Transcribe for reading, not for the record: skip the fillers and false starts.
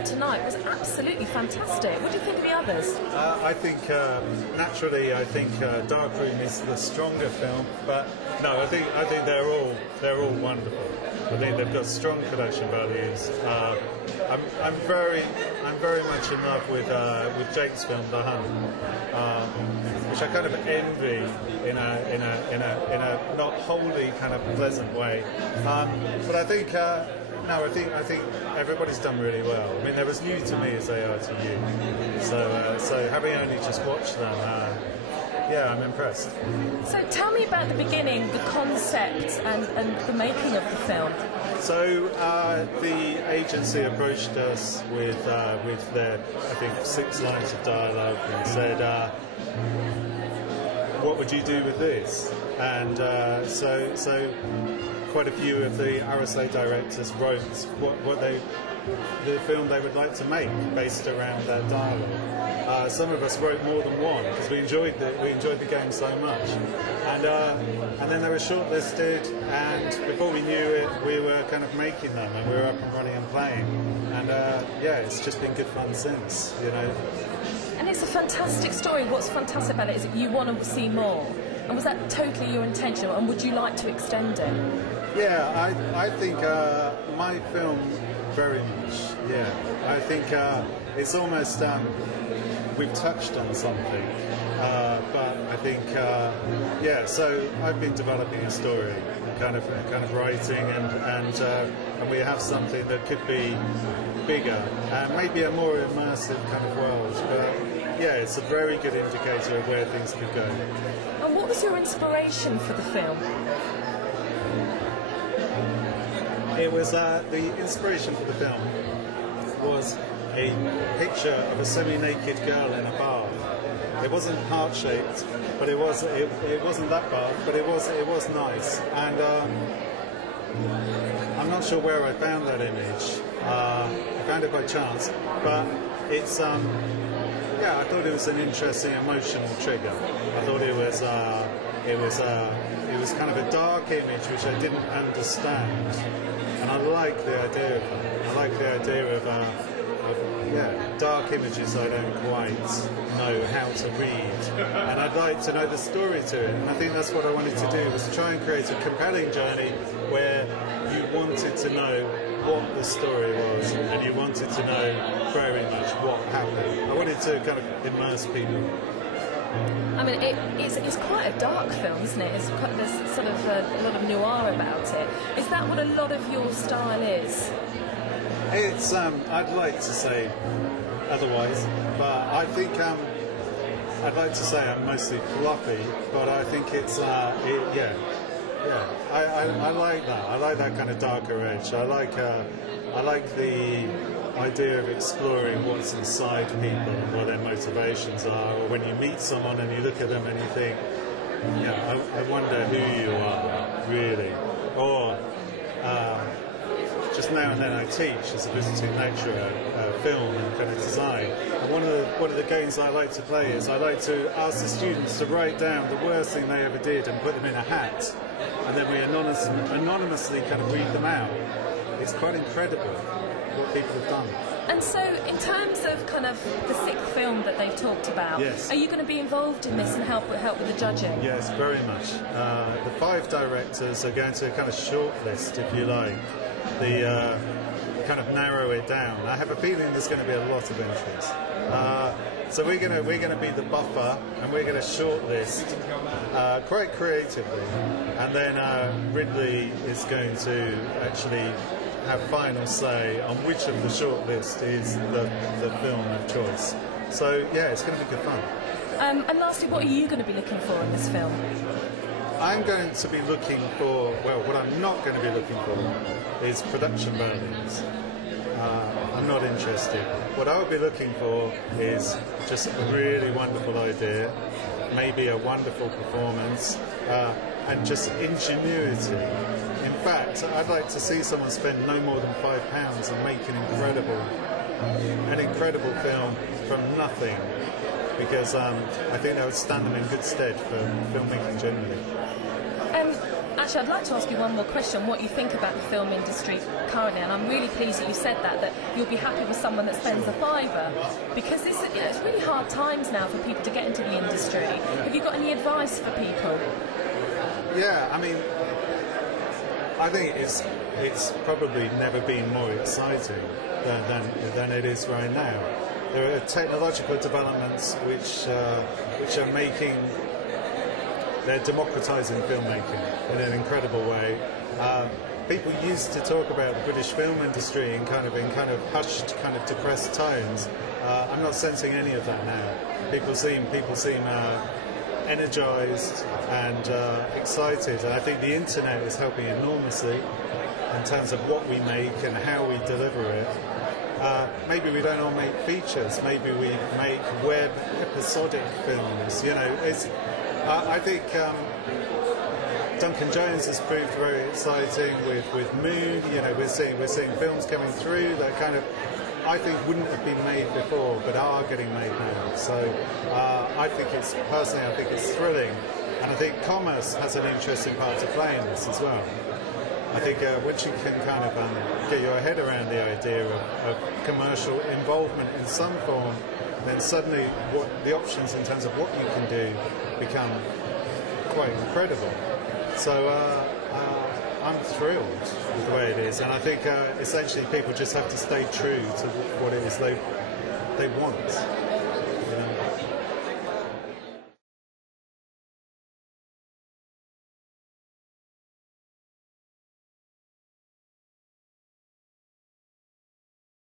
of tonight was absolutely fantastic. What do you think of the others? I think, naturally, I think DarkRoom is the stronger film, but no, I think they're all wonderful. I think they've got strong production values. I'm very much in love with Jake's film, The Hunt, which I kind of envy in a not wholly kind of pleasant way. But I think no, I think everybody's done really well. I mean, they're as new to me as they are to you. So having only just watched them, yeah, I'm impressed. So tell me about the beginning, the concept, and the making of the film. So the agency approached us with their, I think, 6 lines of dialogue and said, "What would you do with this?" And so quite a few of the RSA directors wrote the film they would like to make based around that dialogue. Some of us wrote more than one because we enjoyed the game so much, and then they were shortlisted, and before we knew it, we were kind of making them, and we were up and running and playing, and yeah, it's just been good fun since, you know. And it's a fantastic story. What's fantastic about it is that you want to see more. And was that totally your intention, and would you like to extend it? Yeah, I think my film very much. Yeah, I think it's almost we've touched on something, but I think yeah. So I've been developing a story, kind of writing, and we have something that could be bigger and maybe a more immersive kind of world. But yeah, it's a very good indicator of where things could go. And what was your inspiration for the film? It was the inspiration for the film was a picture of a semi-naked girl in a bath. It wasn't heart-shaped, but it wasn't that bath, but it was nice. And I'm not sure where I found that image. I found it by chance, but it's yeah, I thought it was an interesting emotional trigger. I thought it was kind of a dark image which I didn't understand, and I like the idea of it. I like the idea of yeah, dark images I don't quite know how to read, and I'd like to know the story to it. And I think that's what I wanted to do, was to try and create a compelling journey where you wanted to know what the story was, and you wanted to know very much what happened. I wanted to kind of immerse people. I mean, it's quite a dark film, isn't it? There's sort of a lot of noir about it. Is that what a lot of your style is? It's I'd like to say otherwise, but I think I'd like to say I'm mostly fluffy, but I think it's yeah. I like that. I like that kind of darker edge. I like the idea of exploring what's inside people and what their motivations are. Or when you meet someone and you look at them and you think, yeah, I wonder who you are, really. Or just now and then I teach as a visiting lecturer film and kind of design. And one of the games I like to play is I like to ask the students to write down the worst thing they ever did and put them in a hat, and then we anonymously kind of read them out. It's quite incredible what people have done. And so, in terms of kind of the 6th film that they've talked about, yes. Are you going to be involved in this and help with the judging? Yes, very much. The 5 directors are going to kind of shortlist, if you like, the kind of narrow it down. I have a feeling there's going to be a lot of interest. So we're going to be the buffer, and we're going to shortlist quite creatively, and then Ridley is going to actually have final say on which of the shortlist is the film of choice. So yeah, it's going to be good fun. And lastly, what are you going to be looking for in this film? I'm going to be looking for, well, what I'm not going to be looking for is production values. I'm not interested. What I'll be looking for is just a really wonderful idea, maybe a wonderful performance, and just ingenuity. In fact, I'd like to see someone spend no more than £5 and make an incredible film from nothing, because I think that would stand them in good stead for filmmaking generally. Actually, I'd like to ask you one more question, what you think about the film industry currently, and I'm really pleased that you said that you'll be happy with someone that spends a fiver, because it's really hard times now for people to get into the industry. Have you got any advice for people? Yeah, I mean, I think it's probably never been more exciting than it is right now. There are technological developments which are making, they're democratising filmmaking in an incredible way. People used to talk about the British film industry in kind of hushed, kind of depressed tones. I'm not sensing any of that now. People seem energised and excited, and I think the internet is helping enormously in terms of what we make and how we deliver it. Maybe we don't all make features. Maybe we make web episodic films. You know, I think Duncan Jones has proved very exciting with Moon. You know, we're seeing films coming through that kind of, I think, wouldn't have been made before, but are getting made now. So I think it's thrilling, and I think commerce has an interesting part to play in this as well. I think once you can kind of get your head around the idea of commercial involvement in some form, then suddenly the options in terms of what you can do become quite incredible. So I'm thrilled with the way it is, and I think essentially people just have to stay true to what it is they want.